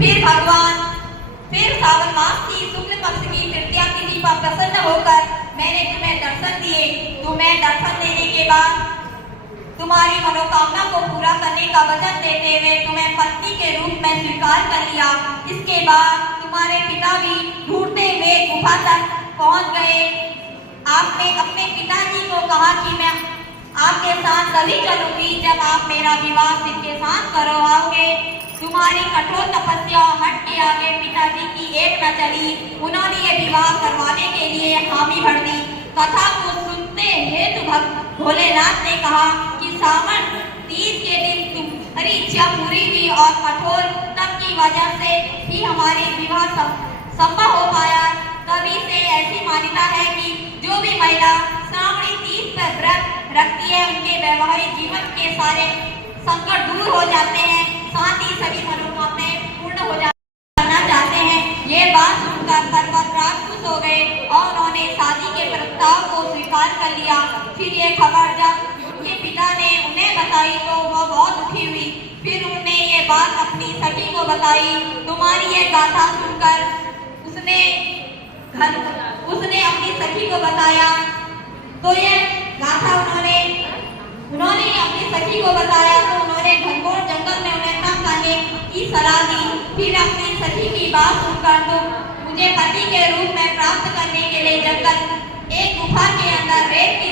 फिर भगवान फिर सावन मास की शुक्ल पक्ष की तृतीया तिथि पर प्रसन्न होकर मैंने तुम्हें दर्शन दिए। तुम्हें दर्शन देने के बाद तुम्हारी मनोकामना को पूरा करने का वचन देते हुए तुम्हें पत्नी के रूप में स्वीकार कर लिया। इसके बाद तुम्हारे पिता भी ढूंढते हुए गुफा तक पहुंच गए। आपने अपने पिताजी को कहा कि मैं आपके साथ तभी चलूंगी जब आप मेरा विवाह सिद्ध के साथ करवाओगे। तुम्हारी कठोर तपस्या हट के आगे पिताजी की एक न चली। उन्होंने ये विवाह करवाने के लिए हामी भर दी। कथा को सुनते हेतु भक्त भोलेनाथ ने कहा कि सावन तीज के दिन तुम्हारी इच्छा पूरी हुई और कठोर तप की वजह से ही हमारे विवाह संभव हो पाया। तभी से ऐसी मान्यता है कि जो भी महिला श्रावणी तीज पर व्रत रखती है उनके वैवाहिक जीवन के सारे संकट दूर हो जाते हैं, साथ ही सभी मनोकामनाएं पूर्ण हो जाना चाहते हैं। ये बात सुनकर पर्वतराज खुश हो गए और उन्होंने शादी के प्रस्ताव को स्वीकार कर लिया। फिर ये खबर जब उनके पिता ने उन्हें बताई तो वह बहुत दुखी हुई। फिर उन्होंने ये बात अपनी सखी को बताई। तुम्हारी ये गाथा सुनकर उसने अपनी सखी को बताया तो ये गाथा उन्होंने अपनी सखी को बताया तो उन्होंने घनघोर जंगल में उन्हें तप करने की सलाह दी। फिर अपनी सखी की बात सुनकर तो मुझे पति के रूप में प्राप्त करने के लिए जंगल एक गुफा के अंदर रेत की